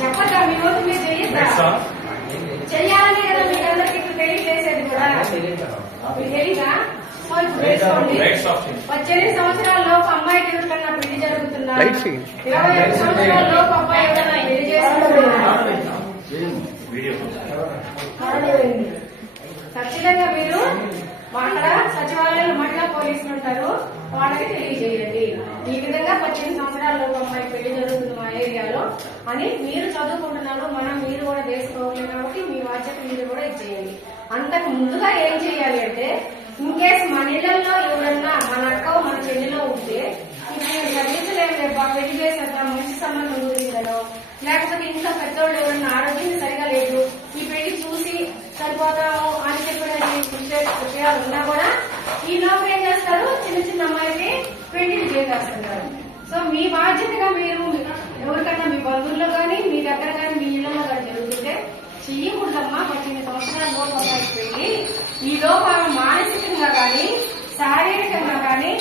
చెప్పద్దా మీ రోజు మీరు చెయ్యద్దా? చెయ్యాలనే కదా మీకు అందరికి ఇప్పుడు తెలియజేసేది కూడా మీకు తెలీదా? వేసుకోండి. 18 సంవత్సరాల్లోపు అమ్మాయికి ఎవరికన్నా పెళ్లి జరుగుతున్నా, 25 సంవత్సరాల్లోపు అబ్బాయి ఎవరైనా పెళ్లి చేసుకుంటున్నా ఖచ్చితంగా మీరు అక్కడ సచివాలయంలో మహిళా పోలీసులు ఉంటారు, వాళ్ళకి తెలియజేయండి. ఈ విధంగా 18 సంవత్సరాల్లోపు అమ్మాయి పెళ్లి జరుగుతుంది మా ఏరియాలో అని. మీరు చదువుకుంటున్నారు, మీరు కూడా చేసుకోవాలి కాబట్టి మీ బాధ్యత మీరు కూడా ఇచ్చేయండి. అంతకు ముందుగా ఏం చేయాలి అంటే, ఇన్ కేసు మన ఇళ్లలో ఎవరన్నా మన అక్క మన చెల్లిలో ఉంటే ఇప్పుడు చదివించలేము, పెళ్లి చేసేద్దాం మంచి సంబంధం కుదిరిందనో, లేకపోతే ఇంకా పెద్దోళ్ళు ఎవరన్నా ఆరోగ్యం సరిగా లేదు ఈ పెళ్లి చూసి సరిపోతాము అని చెప్పిన విషయాలు ఉన్నా కూడా ఈ లోపు ఏం చేస్తారు, చిన్న చిన్న అమ్మాయికి పెళ్లిళ్ళు చేసేస్తున్నారు. సో మీ బాధ్యతగా మీరు ఎవరికన్నా మీ బంధువుల్లో కానీ మీ దగ్గర కానీ మీ ఇళ్లలో కానీ జరుగుతుంటే చెయ్యకూడదమ్మా. 18 సంవత్సరాల లోపు అమ్మాయికి పెళ్లి. ఈ లోపు ఆమె మానసికంగా కానీ శారీరకంగా కానీ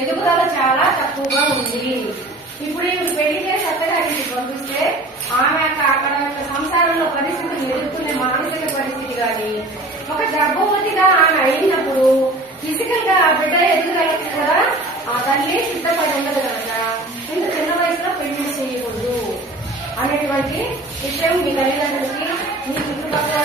ఎదుగుదల చాలా తక్కువగా ఉంది. ఇప్పుడు ఈమె పెళ్లి చేసి అత్తగారికి పంపిస్తే ఆమె అక్కడ సంసారంలో పరిస్థితులు ఎదుర్కొనే మానసిక పరిస్థితి కానీ, ఒక గర్భవతిగా ఆమె అయినప్పుడు ఫిజికల్ గా ఆ బిడ్డ ఎదుగుదలకి కూడా ఆ తల్లి సిద్ధపడి ఉండదు కనుక ఇంత చిన్న వయసులో పెళ్లి చేయకూడదు అనేటువంటి విషయం మీ తల్లిదండ్రులకి మీ చుట్టుపక్కల